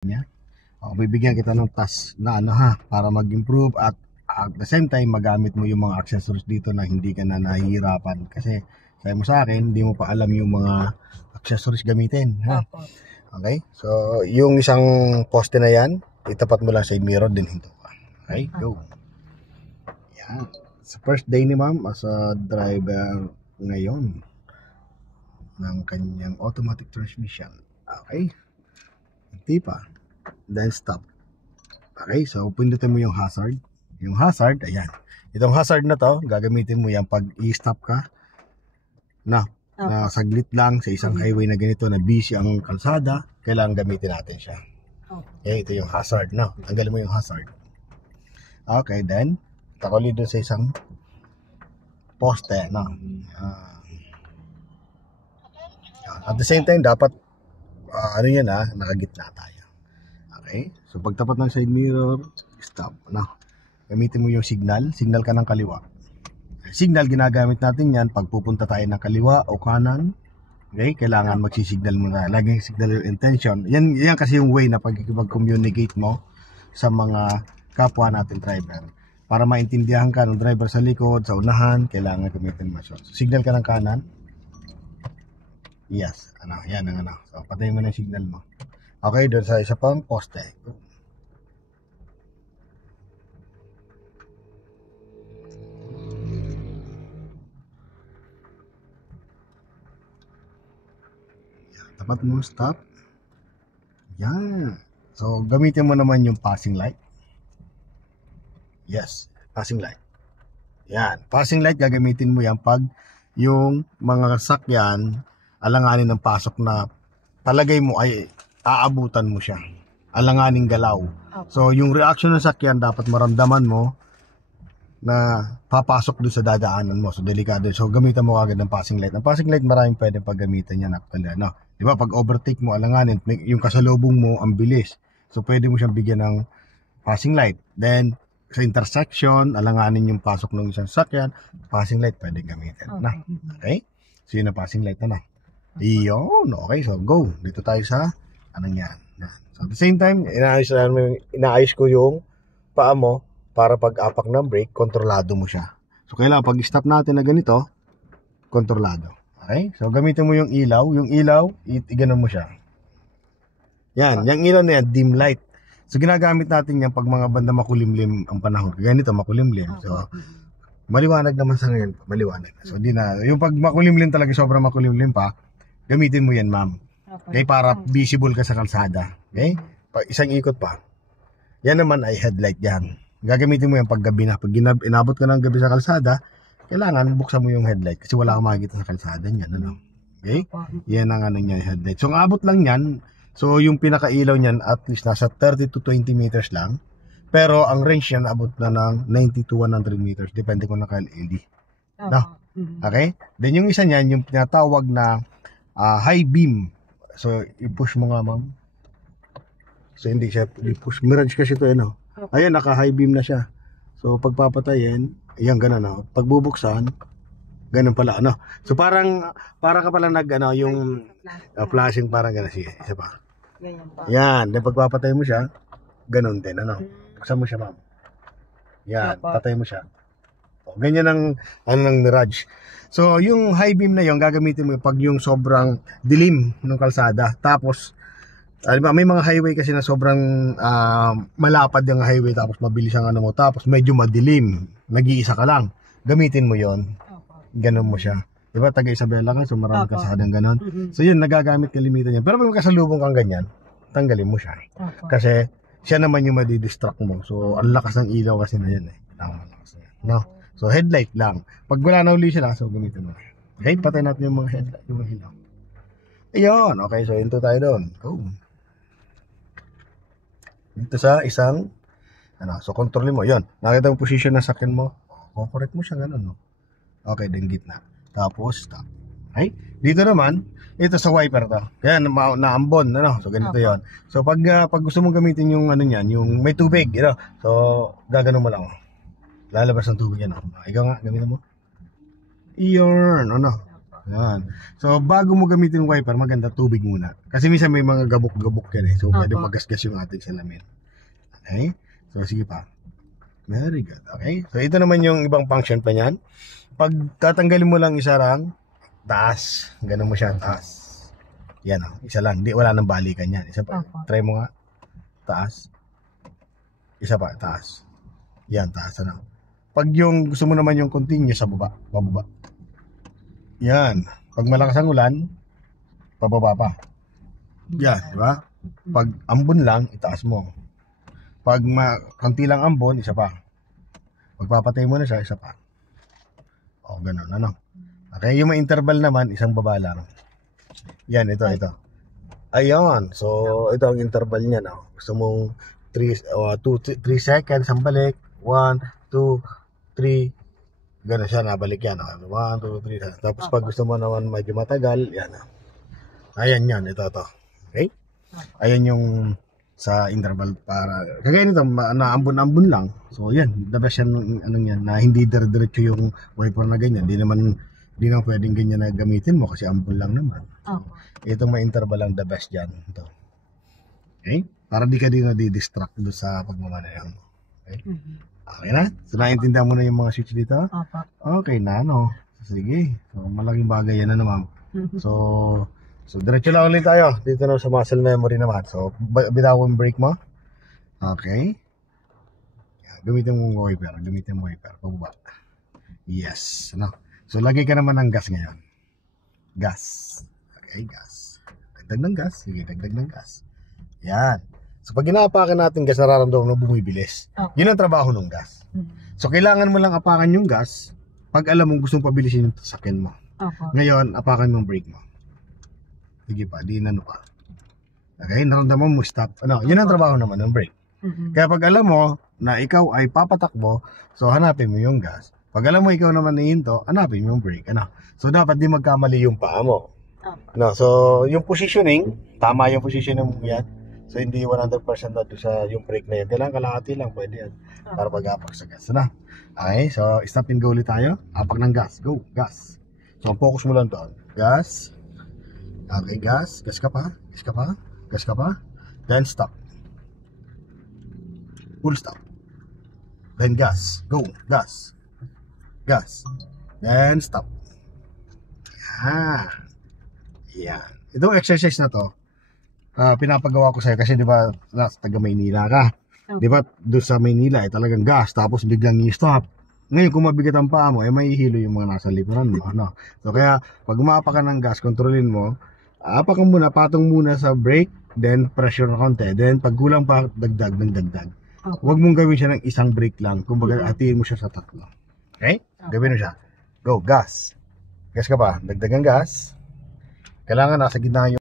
niya. Bibigyan kita ng task na ano ha, para mag-improve at at the same time magamit mo yung mga accessories dito na hindi ka na nahihirapan. Kasi sabi mo sa akin, hindi mo pa alam yung mga accessories gamitin ha. Okay? So, yung isang poste na yan, itapat mo lang sa mirror din hinto ka. Okay? Go. Yan. Sa first day ni ma'am as a driver ngayon ng kanyang automatic transmission. Okay? Hindi pa. Then stop. Okay, so pindutin mo yung hazard. Yung hazard, ayan. Itong hazard na to, gagamitin mo yan pag i-stop ka na saglit lang sa isang highway na ganito na busy ang kalsada, kailangan gamitin natin siya. Okay, ito yung hazard, no? Tanggalin mo yung hazard. Okay, then takoli doon sa isang poste, no? At the same time, dapat ano yan nakagitna tayo. Okay? So pagtapat ng side mirror, stop. Gamitin mo yung signal ka ng kaliwa. Signal ginagamit natin yan pag pupunta tayo ng kaliwa o kanan. Okay? Kailangan magsisignal mo na. Laging signal yung intention. Yan kasi yung way na pag-communicate mo sa mga kapwa natin driver. Para maintindihan ka ng driver sa likod, sa unahan, kailangan gamitin mo. So signal ka ng kanan. Yes, yan ang So, patayin mo na yung signal mo. Okay, doon sa isa pang poste. Yan, tapat mo, stop. Yan. So, gamitin mo naman yung passing light. Yes, passing light. Yan, passing light gagamitin mo yan pag yung mga sakyan alanganin ng pasok na palagay mo ay aabutan mo siya. Alanganing galaw. So, yung reaction ng sakyan dapat maramdaman mo na papasok doon sa dadaanan mo. So, delikado. So, gamitan mo agad ng passing light. Ang passing light maraming pwedeng paggamitan yan actually. Di ba? Pag overtake mo, alanganin, yung kasalubong mo, ang bilis. So, pwede mo siyang bigyan ng passing light. Then, sa intersection, alanganin yung pasok ng isang sakyan, passing light pwede gamitin. Okay? So, yun ang passing light na. Iyon, okay, so go. Dito tayo sa anong yan. So at the same time, inaayos ko yung paa mo para pag-apak ng brake, kontrolado mo siya. So kailangan pag stop natin na ganito, kontrolado. Okay? So gamitin mo yung ilaw. Yung ilaw, iganon mo siya. Yan, yung ilaw na yan, dim light. So ginagamit natin yan pag mga banda makulimlim ang panahon. Ganito, makulimlim. So maliwanag naman sa ngayon. Maliwanag. So di na, yung pag makulimlim talaga, sobrang makulimlim pa, gamitin mo yan, ma'am. Okay, para visible ka sa kalsada. Okay? Isang ikot pa. Yan naman ay headlight yan. Gagamitin mo yan pag gabi na. Pag inabot ka ng gabi sa kalsada, kailangan buksan mo yung headlight kasi wala kang makikita sa kalsada niyan. Okay? Yan ang yung headlight. So, ang abot lang yan. So, yung pinakailaw niyan at least nasa 30 to 20 meters lang. Pero, ang range yan abot na ng 90 to 100 meters. Depende kung naka-LED. Okay? Then, yung isa niyan, yung tinatawag na high beam. So, i-push mo nga, ma'am. So, hindi siya i-push. Mirage kasi ito, Ayan, naka-high beam na siya. So, pagpapatayin, ayan, ganun, Pagbubuksan, ganun pala, So, para ka pala yung flashing, parang ganun. Sige, isa pa. Yan, then pagpapatay mo siya, ganun din, Buksan mo siya, ma'am. Yan, patay mo siya. Ganyan ang mirage. So, yung high beam na yon gagamitin mo pag yung sobrang dilim ng kalsada. Tapos, may mga highway kasi na sobrang malapad yung highway tapos mabilis ang mo. Tapos, medyo madilim. Nag-iisa ka lang. Gamitin mo yon. Ganun mo siya. Diba, taga Isabela ka, so maraming kalsadang ganun. So, yun, nagagamit kalimitan yan. Pero pag kasalubong kang ganyan, tanggalin mo siya. Kasi, siya naman yung madidistract mo. So, ang lakas ng ilaw kasi na yan So, headlight lang. Pag wala na uli sila, so gamitin mo. Okay, patay natin yung mga headlight, yung mga ilaw. Ayun, okay, so into tayo doon. Go. Dito sa isang, so kontrolin mo, yun. Nakita mo position na sakyan mo, correct mo siya ganun, Okay, then gitna. Tapos, stop. Okay, dito naman, ito sa wiper to. Kaya naambon, So, ganito yon. So, pag gusto mong gamitin yung yung may tubig, So, gagano mo lang, Lalabas ng tubig yan, Ikaw nga, gamitin mo. Iyon, Yan. So, bago mo gamitin yung wiper, maganda tubig muna. Kasi minsan may mga gabok-gabok yan eh. So, pwede magasgas yung ating salamin. Okay? So, sige pa. Very good. Okay? So, ito naman yung ibang function pa niyan. Pag tatanggalin mo lang isa lang, taas. Ganun mo siya, taas. Yan o. Isa lang. Di, wala nang balikan yan. Isa pa. Try mo nga. Taas. Isa pa, taas. Yan, taas na. Pag yung gusto mo naman yung continue sa baba, pababa. Yan. Pag malakas ang ulan, pababa pa. Yan, di ba? Pag ambon lang, itaas mo. Pag konti lang ambon, isa pa. Pag papatay mo na siya, isa pa. O, ganun, ano? Okay, yung may interval naman, isang baba lang. Yan, ito. Ayun, so ito ang interval niya na. Gusto mong 3 seconds ang balik. 1, 2, 3. Gano'n siya, nabalik yan. 1, 2, 3. Tapos pag gusto mo naman medyo matagal, yan. Ayan yan, ito. Okay? Ayan yung sa interval para, kagaya nito, naambon-ambon lang. So yan, the best yan, anong yan, na hindi dire-diretso yung wiper na ganyan. Di naman pwedeng ganyan na gamitin mo kasi ambon lang naman. Itong may interval lang, the best dyan. Ito. Okay? Para di ka din na-distract doon sa pagmamanayang mo. Okay? Okay na? So, naintindihan mo na yung mga switch dito? Okay na, no? Sige. So, malaking bagay yan na naman. So, diretso lang ulit tayo. Dito na sa muscle memory naman. So, bitawan brake mo. Okay. Gamitin mo wiper. Pababa. Yes. No? So, lagay ka naman ng gas ngayon. Gas. Okay, gas. Dagdag ng gas. Sige, dagdag ng gas. Yan. So, pag inaapakan natin gas, nararamdaman na bumibilis. Yun ang trabaho ng gas. So, kailangan mo lang apakan yung gas pag alam mong gustong pabilisin yung sasakyan mo. Ngayon, apakan mo yung brake mo. Sige pa, di na pa. Okay, naramdaman mo stop. Yun ang trabaho naman ng brake. Kaya pag alam mo na ikaw ay papatakbo, so hanapin mo yung gas. Pag alam mo ikaw naman nihinto, hanapin mo yung brake. So, dapat di magkamali yung paa mo. So, yung positioning, tama yung positioning mo yan. So, hindi 100% na doon sa yung brake na yan. Kailangan kalahati lang, pwede yan. Para mag-apak sa gas. Okay, so stop and go ulit tayo. Apak ng gas. Go, gas. So, focus mo lang doon. Gas. Okay, gas. Gas ka pa. Then stop. Full stop. Then gas. Go, gas. Then stop. Yan. Itong exercise na to, pinapagawa ko sa'yo kasi di ba taga Maynila ka. Di ba doon sa Maynila talagang gas tapos biglang i-stop. Ngayon kung mabigat ang paa mo, mahihilo yung mga nasa likuran mo. So kaya pag umapa ka ng gas, kontrolin mo, apakan muna, patong muna sa brake, then pressure na konti, then pag kulang pa, dagdag. Huwag mong gawin siya ng isang brake lang, kumbaga hatiin mo siya sa tatlo. Okay? Gawin mo siya. Go, gas. Gas ka pa, dagdagan gas. Kailangan nasa gitna yung